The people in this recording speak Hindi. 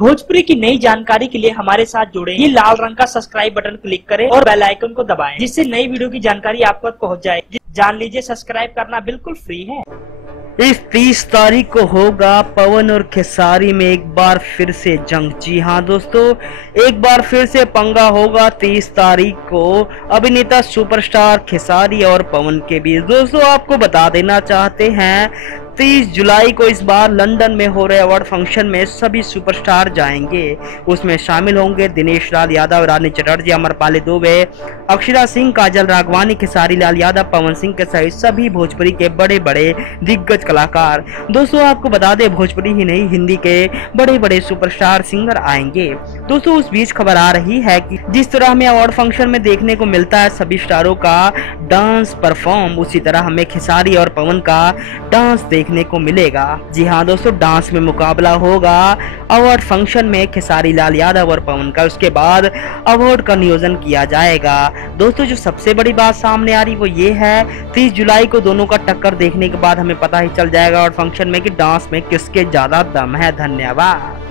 भोजपुरी की नई जानकारी के लिए हमारे साथ जुड़े। ये लाल रंग का सब्सक्राइब बटन क्लिक करें और बेल आइकन को दबाएं, जिससे नई वीडियो की जानकारी आप तक पहुंच जाए। जान लीजिए, सब्सक्राइब करना बिल्कुल फ्री है। इस 30 तारीख को होगा पवन और खेसारी में एक बार फिर से जंग। जी हाँ दोस्तों, एक बार फिर से पंगा होगा 30 तारीख को अभिनेता सुपरस्टार खेसारी और पवन के बीच। दोस्तों आपको बता देना चाहते हैं 30 जुलाई को इस बार लंदन में हो रहे अवार्ड फंक्शन में सभी सुपरस्टार जाएंगे। उसमें शामिल होंगे दिनेश लाल यादव, रानी चटर्जी, अमरपाली दुबे, अक्षरा सिंह, काजल राघवानी, खेसारी लाल यादव, पवन सिंह के सहित सभी भोजपुरी के बड़े बड़े दिग्गज कलाकार। दोस्तों आपको बता दें भोजपुरी ही नहीं हिंदी के बड़े बड़े सुपरस्टार सिंगर आएंगे। दोस्तों उस बीच खबर आ रही है कि जिस तरह हमें अवार्ड फंक्शन में देखने को मिलता है सभी स्टारों का डांस परफॉर्म, उसी तरह हमें खेसारी और पवन का डांस देखने को मिलेगा। जी हाँ दोस्तों, डांस में मुकाबला होगा अवार्ड फंक्शन में खेसारी लाल यादव और पवन का। उसके बाद अवार्ड का नियोजन किया जाएगा। दोस्तों जो सबसे बड़ी बात सामने आ रही वो ये है 30 जुलाई को दोनों का टक्कर देखने के बाद हमें पता ही चल जाएगा अवार्ड फंक्शन में कि डांस में किसके ज्यादा दम है। धन्यवाद।